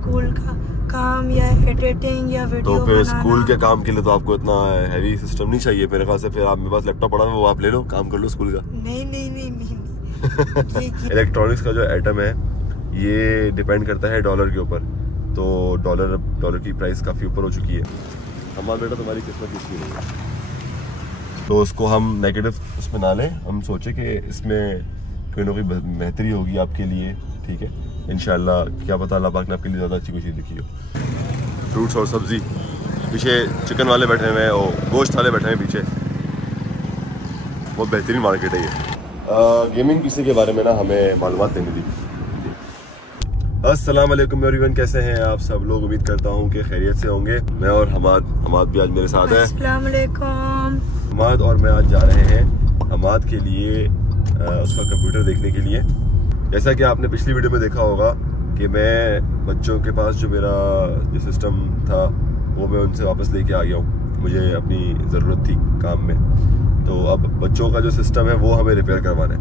School का काम या एडिटिंग या वीडियो तो फिर स्कूल के काम के लिए तो आपको इतना हैवी सिस्टम नहीं चाहिए मेरे ख्याल से। फिर आप मेरे पास लैपटॉप पड़ा है वो आप ले लो, काम कर लो स्कूल का। नहीं। इलेक्ट्रॉनिक्स का जो आइटम है ये डिपेंड करता है डॉलर के ऊपर। तो डॉलर की प्राइस काफ़ी ऊपर हो चुकी है। हमारा बेटा तुम्हारी किस्मत इसकी नहीं है, तो उसको हम नेगेटिव उसमें ना लें। हम सोचे कि इसमें कोई ना कोई बेहतरी होगी आपके लिए, ठीक है इंशाल्लाह। क्या पता अल्लाह पाक ने आपके लिए ज़्यादा अच्छी कोई चीज़ लिखी हो। फ्रूट्स और सब्ज़ी, पीछे चिकन वाले बैठे हुए हैं और गोश्त वाले बैठे हैं पीछे। बहुत बेहतरीन मार्केट है ये। गेमिंग पीसी के बारे में ना हमें मालूमात देनी थी। अस्सलाम वालेकुम एवरीवन, कैसे हैं आप सब लोग? उम्मीद करता हूं कि खैरियत से होंगे। मैं और हमाद भी आज मेरे साथ है। अस्सलाम वालेकुम। हमाद और मैं आज जा रहे हैं हमाद के लिए उसका कंप्यूटर देखने के लिए। जैसा कि आपने पिछली वीडियो में देखा होगा कि मैं बच्चों के पास जो मेरा जो सिस्टम था वो मैं उनसे वापस लेके आ गया हूँ। मुझे अपनी ज़रूरत थी काम में, तो अब बच्चों का जो सिस्टम है वो हमें रिपेयर करवाना है।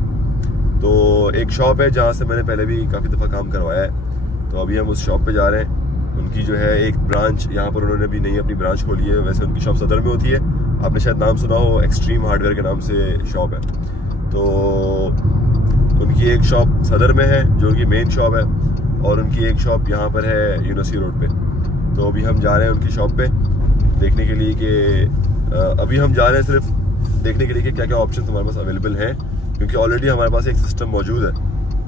तो एक शॉप है जहाँ से मैंने पहले भी काफ़ी दफ़ा काम करवाया है, तो अभी हम उस शॉप पे जा रहे हैं। उनकी जो है एक ब्रांच यहाँ पर उन्होंने भी नई अपनी ब्रांच खोली है। वैसे उनकी शॉप सदर में होती है, आपने शायद नाम सुना हो, एक्सट्रीम हार्डवेयर के नाम से शॉप है। तो उनकी एक शॉप सदर में है जो उनकी मेन शॉप है, और उनकी एक शॉप यहाँ पर है यूनिवर्सिटी रोड पे। तो अभी हम जा रहे हैं उनकी शॉप पे देखने के लिए कि अभी हम जा रहे हैं सिर्फ देखने के लिए कि क्या क्या ऑप्शन हमारे पास अवेलेबल हैं, क्योंकि ऑलरेडी हमारे पास एक सिस्टम मौजूद है,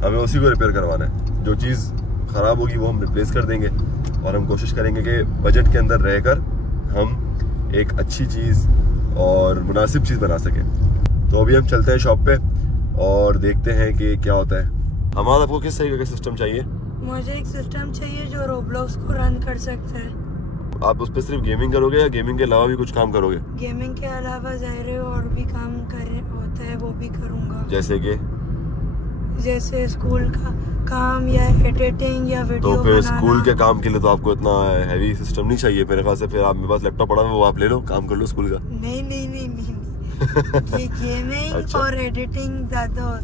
हमें उसी को रिपेयर करवाना है। जो चीज़ ख़राब होगी वो हम रिप्लेस कर देंगे, और हम कोशिश करेंगे कि बजट के अंदर रहकर हम एक अच्छी चीज़ और मुनासिब चीज़ बना सकें। तो अभी हम चलते हैं शॉप पे और देखते हैं कि क्या होता है। हमारा आपको किस तरीके का सिस्टम चाहिए? मुझे एक सिस्टम चाहिए जो रोब्लॉक्स को रन कर सकता है। आप उस पर सिर्फ गेमिंग करोगे या गेमिंग के अलावा भी कुछ काम करोगे? गेमिंग के अलावा ज़ाहिर है और भी काम कर होता है, वो भी करूँगा। जैसे स्कूल का काम या एडिटिंग या वीडियो। तो फिर स्कूल के काम के लिए तो आपको इतना हैवी सिस्टम नहीं चाहिए मेरे ख्याल से। फिर आप मेरे पास लैपटॉप पड़ा है वो आप ले लो, काम कर लो स्कूल का। नहीं। ये गेमिंग अच्छा। और एडिटिंग ज़्यादा होता है।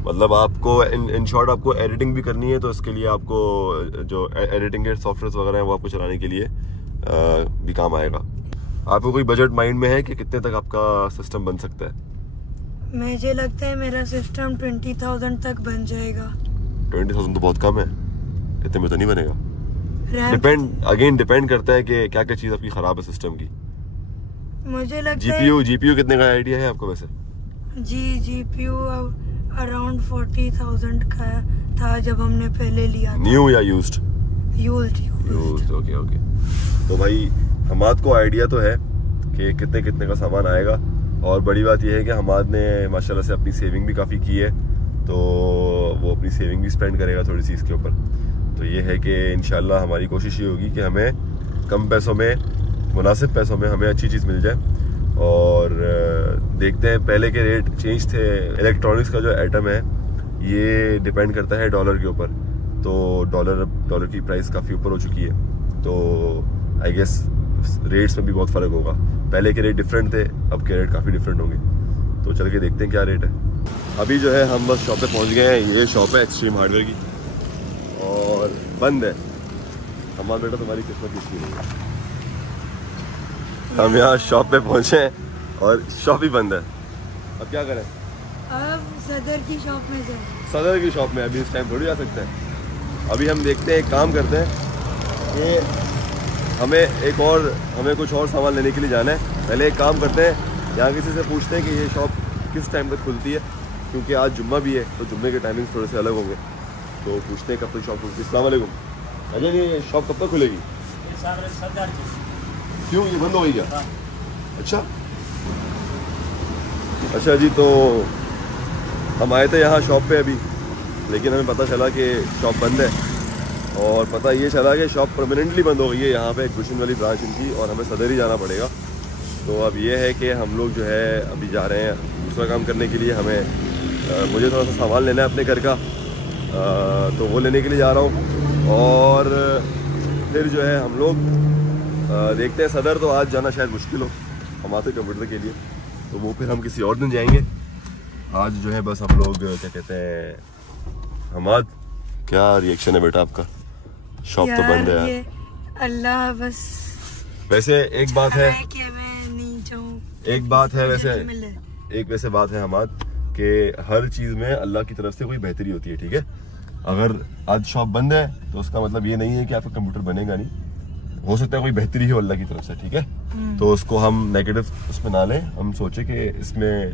मतलब आपको इन शॉर्ट आपको एडिटिंग भी करनी है, तो इसके लिए आपको जो एडिटिंग के सॉफ्टवेयर वगैरह हैं वो आपको चलाने के लिए भी काम आएगा। आपको कोई बजट माइंड में है कि कितने तक आपका सिस्टम बन सकता है? मुझे लगता है मेरा सिस्टम 20,000 तक बन जाएगा। 20,000 तो बहुत कम है, इतने में तो नहीं बनेगा। डिपेंड करता है कि क्या क्या चीज़ आपकी ख़राब है सिस्टम की। मुझे लगता है जीपीयू कितने का आइडिया है आपको वैसे? जीपीयू अराउंड 40,000 का था जब हमने पहले लिया था। न्यू या यूज्ड? यूज्ड। ओके। तो भाई हमाद को आइडिया तो है कि कितने का सामान आएगा, और बड़ी बात यह है कि हमाद ने माशाल्लाह से अपनी सेविंग भी काफ़ी की है, तो वो अपनी सेविंग भी स्पेंड करेगा थोड़ी सी इसके ऊपर। तो ये है कि इंशाल्लाह हमारी कोशिश ये होगी कि हमें कम पैसों में, मुनासिब पैसों में हमें अच्छी चीज़ मिल जाए। और देखते हैं, पहले के रेट चेंज थे। इलेक्ट्रॉनिक्स का जो आइटम है ये डिपेंड करता है डॉलर के ऊपर। तो डॉलर की प्राइस काफ़ी ऊपर हो चुकी है, तो आई गेस रेट्स में भी बहुत फ़र्क होगा। पहले के रेट डिफरेंट थे, अब के रेट काफ़ी डिफरेंट होंगे। तो चल के देखते हैं क्या रेट है। अभी जो है हम बस शॉप पे पहुंच गए हैं। ये शॉप है एक्सट्रीम हार्डवेयर की, और बंद है। हमारा बेटा तुम्हारी किस्मत इसकी नहीं है। हम यहाँ शॉप पे पहुंचे हैं और शॉप ही बंद है। अब क्या करें? अब सदर की शॉप में जाए। सदर की शॉप में अभी इस टाइम थोड़ी जा सकते हैं। अभी हम देखते हैं, एक काम करते हैं कि हमें कुछ और सामान लेने के लिए जाना है। पहले एक काम करते हैं, यहाँ किसी से पूछते हैं कि ये शॉप किस टाइम तक खुलती है, क्योंकि आज जुम्मा भी है तो जुम्मे के टाइमिंग थोड़े से अलग होंगे। तो पूछते हैं कब तक शॉप खुलती है। अस्सलाम वालेकुम। अजय ये शॉप कब तक खुलेगी? क्यों, ये बंद हो गई क्या? अच्छा जी, तो हम आए थे यहाँ शॉप पे अभी, लेकिन हमें पता चला कि शॉप बंद है, और पता ये चला कि शॉप परमानेंटली बंद हो गई है यहाँ पे, गुलशन वाली ब्रांच इनकी, और हमें सदर ही जाना पड़ेगा। तो अब ये है कि हम लोग जो है अभी जा रहे हैं दूसरा काम करने के लिए। मुझे थोड़ा सा सामान लेना है अपने घर का, तो वो लेने के लिए जा रहा हूँ। और फिर जो है हम लोग देखते हैं। सदर तो आज जाना शायद मुश्किल हो हमारे कंप्यूटर के लिए, तो वो फिर हम किसी और दिन जाएंगे। आज जो है बस हम लोग क्या कहते हैं, हमाद क्या रिएक्शन है बेटा आपका? शॉप तो बंद है यार। ये अल्लाह बस। वैसे एक बात है कि मैं नहीं चाहूँ, एक बात है वैसे बात है हमाद कि हर चीज में अल्लाह की तरफ से कोई बेहतरी होती है, ठीक है। अगर आज शॉप बंद है तो उसका मतलब ये नहीं है कि आपका कंप्यूटर बनेगा नहीं, हो सकता है कोई बेहतरी हो अल्लाह की तरफ से, ठीक है। तो उसको हम नेगेटिव उसमें ना लें, हम सोचे कि इसमें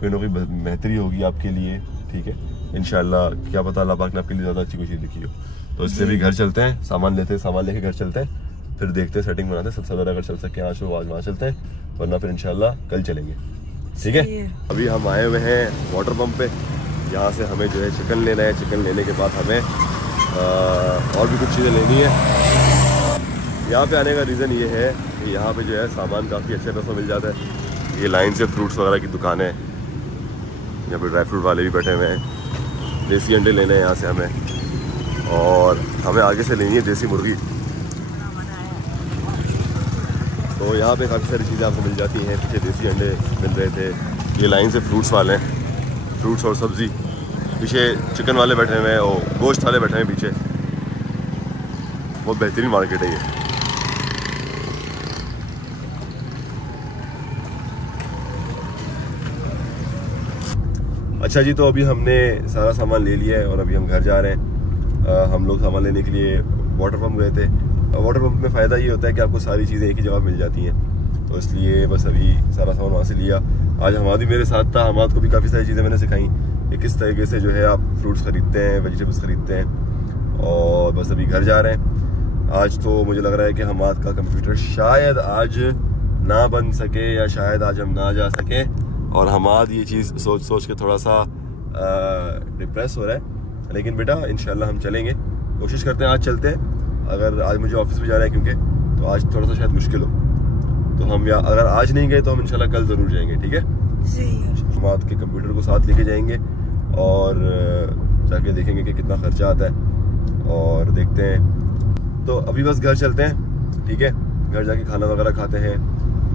कोई ना कोई बेहतरी होगी आपके लिए, ठीक है। इंशाल्लाह क्या पता अल्लाह पाक ने आपके लिए ज्यादा अच्छी कोई चीज लिखी हो। तो इससे भी घर चलते हैं, सामान लेके घर चलते हैं, फिर देखते हैं, सेटिंग बनाते हैं। सबसे ज्यादा अगर चल सके आज वहाँ चलते हैं, वरना फिर इंशाल्लाह कल चलेंगे, ठीक है। अभी हम आए हुए हैं वाटर पंप पे, यहाँ से हमें जो है चिकन लेना है। चिकन लेने के बाद हमें और भी कुछ चीज़ें लेनी है। यहाँ पे आने का रीज़न ये है कि यहाँ पे जो है सामान काफ़ी अच्छे पैसों मिल जाता है। ये लाइन से फ्रूट्स वगैरह की दुकान है, यहाँ पे ड्राई फ्रूट वाले भी बैठे हुए हैं। देसी अंडे लेने हैं यहाँ से हमें, और हमें आगे से लेनी है देसी मुर्गी। तो यहाँ पे काफ़ी सारी चीज़ें आपको मिल जाती हैं। पीछे देसी अंडे मिल रहे थे, ये लाइन से फ्रूट्स वाले हैं, फ्रूट्स और सब्ज़ी। पीछे चिकन वाले बैठे हुए हैं और गोश्त वाले बैठे हैं पीछे। बहुत बेहतरीन मार्केट है ये। अच्छा जी, तो अभी हमने सारा सामान ले लिया है और अभी हम घर जा रहे हैं। हम लोग सामान लेने के लिए वाटर पंप गए थे। वाटर पंप में फ़ायदा ये होता है कि आपको सारी चीज़ें एक ही जगह मिल जाती हैं, तो इसलिए बस अभी सारा सामान वहाँ से लिया। आज हमाद भी मेरे साथ था, हमाद को भी काफ़ी सारी चीज़ें मैंने सिखाई कि किस तरीके से जो है आप फ्रूट्स ख़रीदते हैं, वेजिटेबल्स ख़रीदते हैं। और बस अभी घर जा रहे हैं। आज तो मुझे लग रहा है कि हमाद का कंप्यूटर शायद आज ना बन सके, या शायद आज हम ना जा सके। और हमाद ये चीज़ सोच के थोड़ा सा डिप्रेस हो रहा है, लेकिन बेटा इंशाल्लाह हम चलेंगे, कोशिश करते हैं आज चलते हैं। अगर आज मुझे ऑफिस भी जाना है क्योंकि, तो आज थोड़ा सा शायद मुश्किल हो, तो हम अगर आज नहीं गए तो हम इंशाल्लाह कल ज़रूर जाएंगे, ठीक है। हमाद के कंप्यूटर को साथ लेके जाएंगे और जाके देखेंगे कि कितना खर्चा आता है और देखते हैं। तो अभी बस घर चलते हैं, ठीक है। घर जाके खाना वगैरह खाते हैं,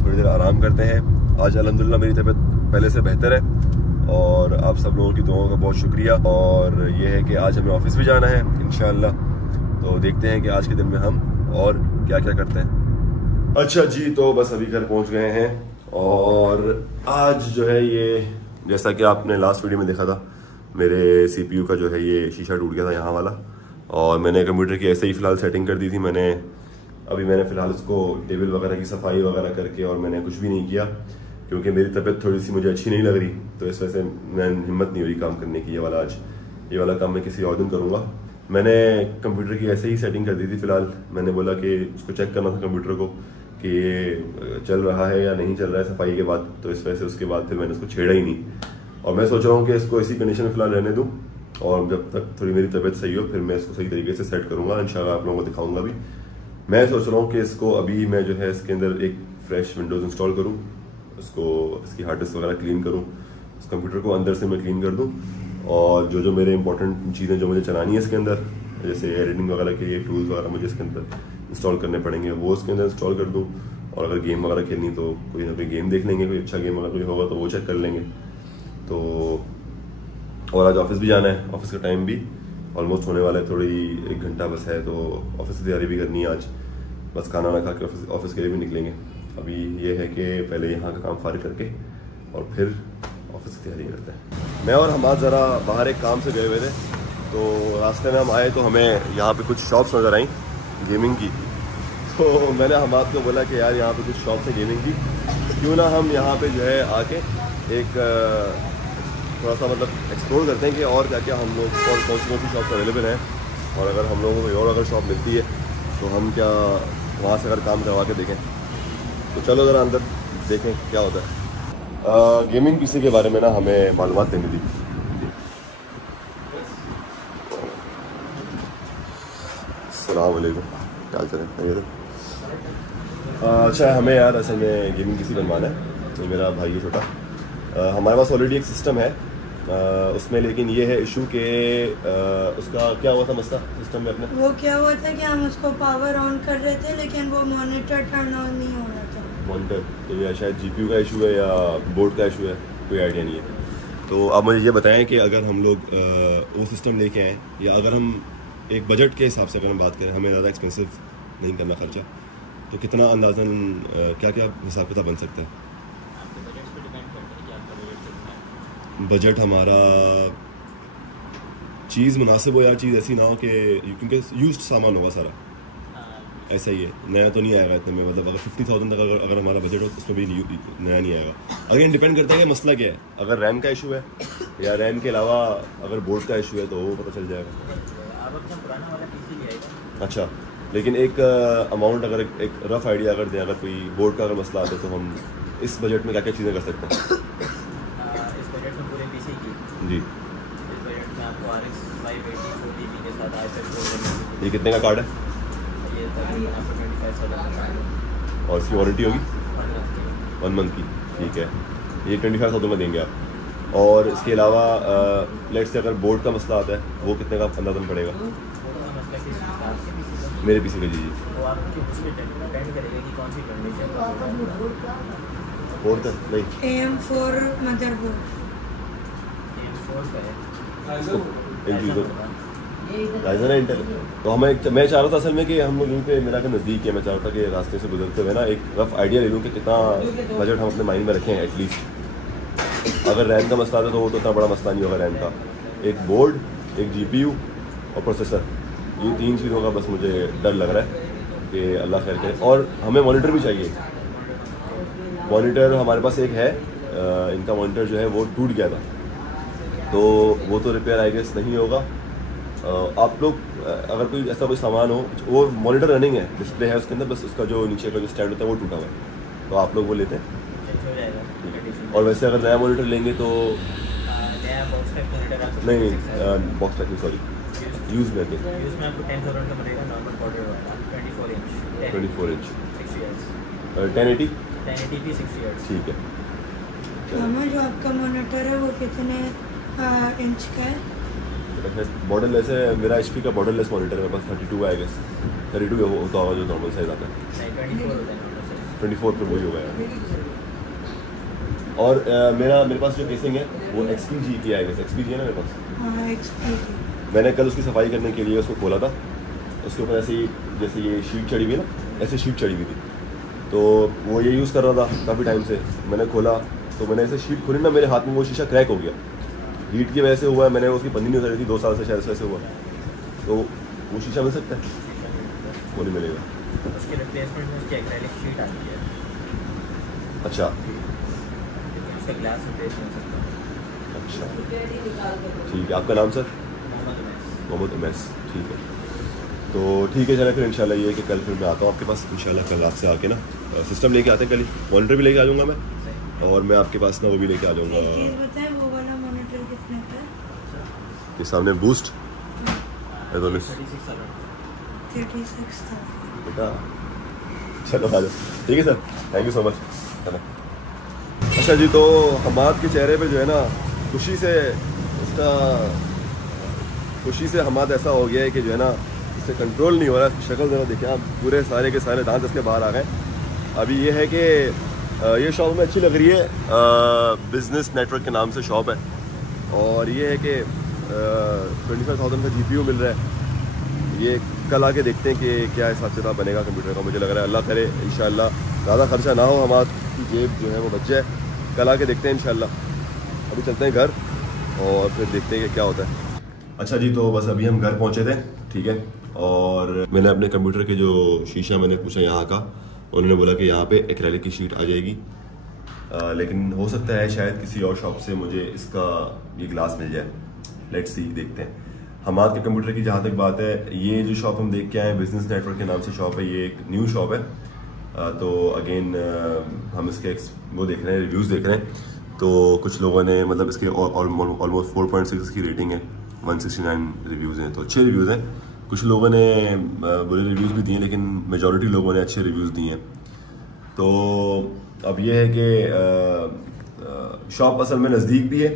थोड़ी देर आराम करते हैं। आज अल्हम्दुलिल्लाह मेरी तबीयत पहले से बेहतर है और आप सब लोगों की दुआओं का बहुत शुक्रिया। और ये है कि आज हमें ऑफिस भी जाना है इंशाल्लाह, तो देखते हैं कि आज के दिन में हम और क्या क्या करते हैं। अच्छा जी, तो बस अभी घर पहुंच गए हैं और आज जो है ये, जैसा कि आपने लास्ट वीडियो में देखा था, मेरे सीपीयू का जो है ये शीशा टूट गया था यहाँ वाला, और मैंने कंप्यूटर की ऐसे ही फ़िलहाल सेटिंग कर दी थी। मैंने फ़िलहाल उसको टेबल वगैरह की सफाई वगैरह करके, और मैंने कुछ भी नहीं किया क्योंकि मेरी तबीयत थोड़ी सी मुझे अच्छी नहीं लग रही, तो इस वजह से मैं हिम्मत नहीं हुई काम करने की। ये वाला काम मैं किसी और दिन करूँगा। मैंने कंप्यूटर की ऐसे ही सेटिंग कर दी थी। फ़िलहाल मैंने बोला कि उसको चेक करना था कंप्यूटर को कि ये चल रहा है या नहीं चल रहा है सफाई के बाद, तो इस वजह से उसके बाद फिर मैंने उसको छेड़ा ही नहीं। और मैं सोच रहा हूँ कि इसको इसी कंडीशन में फ़िलहाल रहने दूँ, और जब तक थोड़ी मेरी तबीयत सही हो फिर मैं इसको सही तरीके से सेट करूँगा। इंशाल्लाह आप लोगों को दिखाऊँगा भी। मैं सोच रहा हूँ कि इसको अभी मैं जो है इसके अंदर एक फ्रेश विंडोज़ इंस्टॉल करूँ, उसको इसकी हार्ड डिस्क वगैरह क्लीन करूँ, उस कंप्यूटर को अंदर से मैं क्लीन कर दूँ, और जो मेरे इंपॉर्टेंट चीज़ें जो मुझे चलानी है इसके अंदर, जैसे एडिटिंग वगैरह के लिए टूल्स वगैरह मुझे इसके अंदर इंस्टॉल करने पड़ेंगे, वो इसके अंदर इंस्टॉल कर दूँ। और अगर गेम वगैरह खेलनी तो कोई ना कोई गेम देख लेंगे, कोई अच्छा गेम अगर कोई होगा तो वो चेक कर लेंगे। तो और आज ऑफिस भी जाना है, ऑफिस का टाइम भी ऑलमोस्ट होने वाला है, थोड़ी 1 घंटा बस है, तो ऑफिस की तैयारी भी करनी है आज। बस खाना ना खा के ऑफिस के लिए भी निकलेंगे। अभी ये है कि पहले यहाँ का काम फारिग करके और फिर ऑफिस की तैयारी करते हैं। मैं और हमाद ज़रा बाहर एक काम से गए हुए थे, तो रास्ते में हम आए तो हमें यहाँ पे कुछ शॉप्स नज़र आई गेमिंग की। तो मैंने हमाद को बोला कि यार यहाँ पे कुछ शॉप्स है गेमिंग की, क्यों ना हम यहाँ पे जो है आके एक थोड़ा सा मतलब एक्सप्लोर करते हैं कि और क्या क्या हम लोग और कौन सी शॉप्स अवेलेबल हैं, और अगर हम लोगों को और अगर शॉप मिलती है तो हम क्या वहाँ से अगर काम करवा के देखें। तो चलो ज़रा अंदर देखें क्या होता है। गेमिंग पीसी के बारे में ना हमें मालूमात देनी थी। अस्सलाम वालेकुम, क्या हाल चाल है? अच्छा, हमें यार असल में गेमिंग पीसी बनवाना है, तो मेरा भाई है छोटा। हमारे पास ऑलरेडी एक सिस्टम है उसमें, लेकिन ये है इशू के उसका क्या हुआ था मसला सिस्टम में अपने। वो क्या हुआ था कि हम उसको पावर ऑन कर रहे थे लेकिन वो मॉनिटर टर्न ऑन नहीं हो रहा था। मॉनिटर तो ये शायद जीपीयू का इशू है या बोर्ड का इशू है, कोई आइडिया नहीं है। तो आप मुझे ये बताएं कि अगर हम लोग वो सिस्टम लेके आएँ, या अगर हम एक बजट के हिसाब से अगर हम बात करें, हमें ज़्यादा एक्सपेंसिव नहीं करना खर्चा, तो कितना अंदाज़न क्या क्या हिसाब किताब बन सकता है? आपके बजट पे डिपेंड करता है कि आपका बजट कितना है। बजट हमारा चीज़ मुनासिब हो या चीज़ ऐसी ना हो कि, क्योंकि यूज्ड सामान होगा सारा, ऐसा ही है, नया तो नहीं आएगा इतने में। मतलब अगर 50,000 तक अगर हमारा बजट हो तो उसमें भी नया नहीं आएगा। अगेन डिपेंड करता है कि मसला क्या है, अगर रैम का इशू है या रैम के अलावा अगर बोर्ड का इशू है तो वो पता चल जाएगा। आप अपना पुराना वाला पीसी ले आएगा। अच्छा, लेकिन एक अमाउंट अगर एक रफ आइडिया अगर दें, अगर कोई बोर्ड का अगर मसला आता है तो हम इस बजट में क्या क्या चीज़ें कर सकते हैं? इस बजट में पूरे पीसी की जी, इस बजट में आपको RX 580 4GB के साथ i5 ये कितने का कार्ड है ये तकरीबन आपको 25,000 का और इसकी वारंटी होगी 1 1 मंथ की? ठीक है, ये 25,000 में देंगे आप। और इसके अलावा लेट्स से अगर बोर्ड का मसला आता है वो कितने का अंदाज़न पड़ेगा? मतलब किस चीज़ का आपके पीसी का मेरे पीसी का जी वो आपकी उस पर डिपेंड करेगा कि कौन सी कंडीशन का बोर्ड का नहीं AM4 मदरबोर्ड। AM4 का है। इन चीज़ों राइजन है, इंटेल। तो हमें मैं चाह रहा था असल में कि हम लोग यहीं पे मेरा के नज़दीक है, मैं चाह रहा था कि रास्ते से गुजरते हुए ना एक रफ आइडिया ले लूँ कि कितना बजट हम अपने माइंड में रखें एटलीस्ट। अगर रैम का मसला था तो वो तो इतना बड़ा मसला नहीं होगा रैम का, एक बोर्ड, एक GPU और प्रोसेसर, ये 3 चीज़ों का बस मुझे डर लग रहा है कि अल्लाह खैर करे। और हमें मॉनिटर भी चाहिए। मॉनिटर हमारे पास एक है, इनका मॉनिटर जो है वो टूट गया था, तो वो तो रिपेयर आई गेस नहीं होगा। आप लोग अगर कोई ऐसा कोई सामान हो, वो मॉनिटर रनिंग है, डिस्प्ले है उसके अंदर, बस उसका जो नीचे का जो स्टैंड होता है वो टूटा हुआ है, तो आप लोग वो लेते हैं। हो जाएगा। और वैसे अगर नया मॉनिटर लेंगे तो नया बॉक्स पैक मॉनिटर आपको नहीं, बॉक्स पैक नहीं, सॉरी, यूज़ में के यूज़ में आपको 10,000 का मिलेगा नॉर्मल बॉर्डर वाला 24 inch 24 inch 60 hertz 1080। 1080p 60 hertz. ठीक है। मामा जो आपका मॉनिटर है वो कितने इंच का है? मॉडल ऐसे मेरा HP का बॉर्डरलेस मॉनिटर है, मेरे पास 32 है आई गेस, 32 होता होगा जो नॉर्मल साइज आता है, नहीं 24 होता है नॉर्मल साइज। 24 पे वही होगा यार। और मेरे पास जो केसिंग है वो XPG की है, आई गेस XPG है ना मेरे पास। हाँ, XP की। मैंने कल उसकी सफाई करने के लिए उसको खोला था, उसके ऊपर ऐसे ही जैसे ये शीट चढ़ी हुई है ना, ऐसे शीट चढ़ी हुई थी, तो वो ये यूज़ कर रहा था काफ़ी टाइम से। मैंने खोला तो मैंने ऐसे शीट खोली ना, मेरे हाथ में वो शीशा क्रैक हो गया, हीट की वजह से हुआ है, मैंने उसकी पन्नी नहीं उतारी थी 2 साल से शायद, ऐसे हुआ, तो वो शीशा मिल सकता है? वो नहीं मिलेगा। उसके रिप्लेसमेंट में उसकी एक्रेलिक शीट आती है। अच्छा उसका ग्लास रिप्लेस हो सकता है। अच्छा, ठीक है। आपका नाम सर? मोहम्मद उमैस। ठीक है, तो ठीक है, चला फिर इंशाल्लाह ये है कि कल फिर मैं आता हूँ आपके पास इंशाल्लाह। कल आपसे आके ना सिस्टम लेके आते हैं, कल ही मॉनिटर भी लेके आ जाऊँगा मैं, और मैं आपके पास ना वो भी लेके आ जाऊँगा। एक चीज़ बताएं, वो वाला मॉनिटर कितने का है? ये सामने बूस्ट 36,000। 36,000। बेटा चलो आ जाओ। ठीक है sir, thank you so much. चलो अच्छा जी, तो हमाद के चेहरे पे जो है ना खुशी से हमाद ऐसा हो गया है कि जो है ना इससे कंट्रोल नहीं हो रहा है। शक्ल ज़रा देखिए आप, पूरे सारे के सारे दांत इसके बाहर आ गए। अभी ये है कि ये शॉप हमें अच्छी लग रही है, बिजनेस नेटवर्क के नाम से शॉप है, और ये है कि 25,000 का GPU मिल रहा है। ये कल आके देखते हैं कि क्या हिसाब किताब बनेगा कंप्यूटर का। मुझे लग रहा है अल्लाह करे इंशाल्लाह ज़्यादा खर्चा ना हो, हमारी की जेब जो है वो बच जाए। कल आके देखते हैं इंशाल्लाह। अभी चलते हैं घर और फिर देखते हैं कि क्या होता है। अच्छा जी, तो बस अभी हम घर पहुँचे थे, ठीक है, और मैंने अपने कंप्यूटर के जो शीशा मैंने पूछा यहाँ का, उन्होंने बोला कि यहाँ पे एक्रेलिक की शीट आ जाएगी, लेकिन हो सकता है शायद किसी और शॉप से मुझे इसका ये ग्लास मिल जाए। लेट्स सी, देखते हैं। हमाद के कंप्यूटर की जहाँ तक बात है, ये जो शॉप हम देख के आए बिजनेस नेटवर्क के नाम से शॉप है, ये एक न्यू शॉप है। तो अगेन हम इसके वो देख रहे हैं, रिव्यूज़ देख रहे हैं। तो कुछ लोगों ने मतलब इसके ऑलमोस्ट 4.6 की रेटिंग है, 169 रिव्यूज़ हैं, तो अच्छे रिव्यूज़ हैं। कुछ लोगों ने बुरे रिव्यूज़ भी दिए, लेकिन मेजॉरिटी लोगों ने अच्छे रिव्यूज़ दिए हैं। तो अब ये है कि शॉप असल में नज़दीक भी है।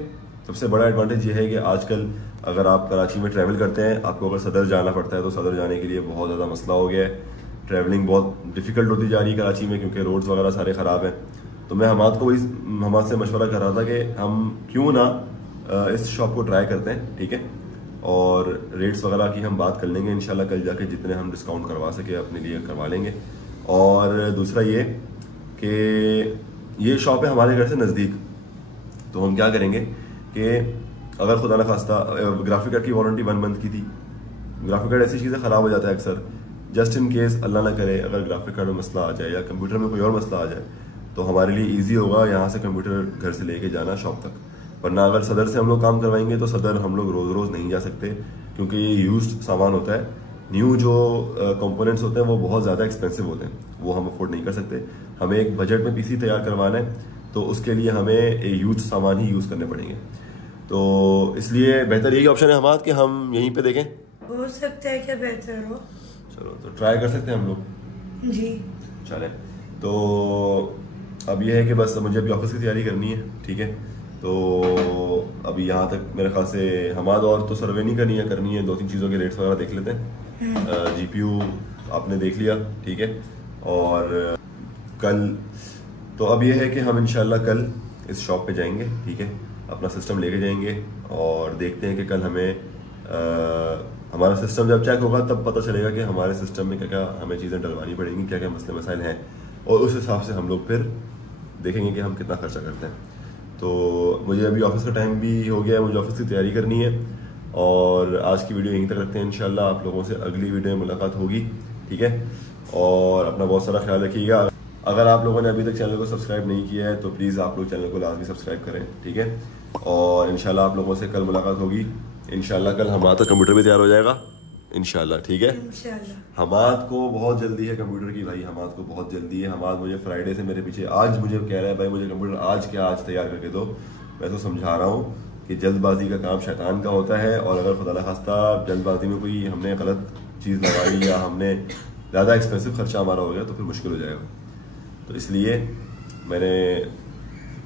सबसे बड़ा एडवांटेज ये है कि आजकल अगर आप कराची में ट्रैवल करते हैं, आपको अगर सदर जाना पड़ता है तो सदर जाने के लिए बहुत ज़्यादा मसला हो गया है। ट्रैवलिंग बहुत डिफ़िकल्ट होती जा रही है कराची में, क्योंकि रोड्स वगैरह सारे ख़राब हैं। तो मैं हमाद से मशवरा कर रहा था कि हम क्यों ना इस शॉप को ट्राई करते हैं, ठीक है। और रेट्स वगैरह की हम बात कर लेंगे इंशाल्लाह। कल जाके जितने हम डिस्काउंट करवा सके अपने लिए करवा लेंगे। और दूसरा ये कि ये शॉप है हमारे घर से नज़दीक, तो हम क्या करेंगे कि अगर खुदा न खास्ता ग्राफिक कार्ड की वारंटी 1 मंथ की थी। ग्राफिक कार्ड ऐसी चीज़ें ख़राब हो जाता है अक्सर, जस्ट इन केस अल्लाह ना करे अगर ग्राफिक कार्ड में मसला आ जाए या कंप्यूटर में कोई और मसला आ जाए तो हमारे लिए ईजी होगा यहाँ से कंप्यूटर घर से लेके जाना शॉप तक। वरना अगर सदर से हम लोग काम करवाएंगे तो सदर हम लोग रोज़ रोज़ नहीं जा सकते, क्योंकि ये यूज्ड सामान होता है। न्यू जो कंपोनेंट्स होते हैं वो बहुत ज़्यादा एक्सपेंसिव होते हैं, वो हम अफोर्ड नहीं कर सकते। हमें एक बजट में पीसी तैयार करवाना है तो उसके लिए हमें यूज सामान ही यूज़ करने पड़ेंगे। तो इसलिए बेहतर यही ऑप्शन है हमारे कि हम यहीं पे देखें। हो सकता है क्या बेहतर हो। चलो तो ट्राई कर सकते हैं हम लोग जी चले। तो अब ये है कि बस मुझे अभी ऑफिस की तैयारी करनी है, ठीक है। तो अभी यहाँ तक मेरे ख्याल से हमाद और तो सर्वे नहीं करनी है 2-3 चीज़ों के रेट्स वगैरह देख लेते हैं। जीपीयू आपने देख लिया, ठीक है। और कल तो अब ये है कि हम इंशाल्लाह कल इस शॉप पे जाएंगे, ठीक है, अपना सिस्टम लेके जाएंगे और देखते हैं कि कल हमें हमारा सिस्टम जब चेक होगा तब पता चलेगा कि हमारे सिस्टम में क्या क्या हमें चीज़ें डलवानी पड़ेंगी, क्या क्या मसले मसाइल हैं, और उस हिसाब से हम लोग फिर देखेंगे कि हम कितना खर्चा करते हैं। तो मुझे अभी ऑफिस का टाइम भी हो गया है, मुझे ऑफिस की तैयारी करनी है और आज की वीडियो यहीं तक रखते हैं। इंशाल्लाह आप लोगों से अगली वीडियो में मुलाकात होगी, ठीक है। और अपना बहुत सारा ख्याल रखिएगा। अगर आप लोगों ने अभी तक चैनल को सब्सक्राइब नहीं किया है तो प्लीज़ आप लोग चैनल को लाजमी सब्सक्राइब करें, ठीक है। और इंशाल्लाह आप लोगों से कल मुलाकात होगी। इंशाल्लाह कल हमारा कंप्यूटर भी तैयार हो जाएगा इंशाल्लाह, ठीक है। इंशाल्लाह हमाद को बहुत जल्दी है कंप्यूटर की, भाई हमाद को बहुत जल्दी है। हमाद मुझे फ्राइडे से मेरे पीछे आज मुझे कह रहा है भाई मुझे कंप्यूटर आज तैयार करके दो। मैं तो समझा रहा हूँ कि जल्दबाजी का काम शैतान का होता है, और अगर खुदा न खास्ता जल्दबाजी में कोई हमने गलत चीज़ लगा ली या हमने ज़्यादा एक्सपेंसिव खर्चा हमारा हो गया तो फिर मुश्किल हो जाएगा। तो इसलिए मैंने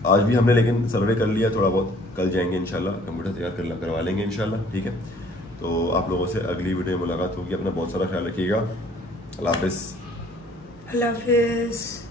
आज भी हमने लेकिन सर्वे कर लिया थोड़ा बहुत, कल जाएंगे इंशाल्लाह कंप्यूटर तैयार करवा लेंगे इंशाल्लाह, ठीक है। तो आप लोगों से अगली वीडियो में मुलाकात होगी। अपना बहुत सारा ख्याल रखिएगा। अल्लाह हाफिज़। अल्लाह हाफिज़।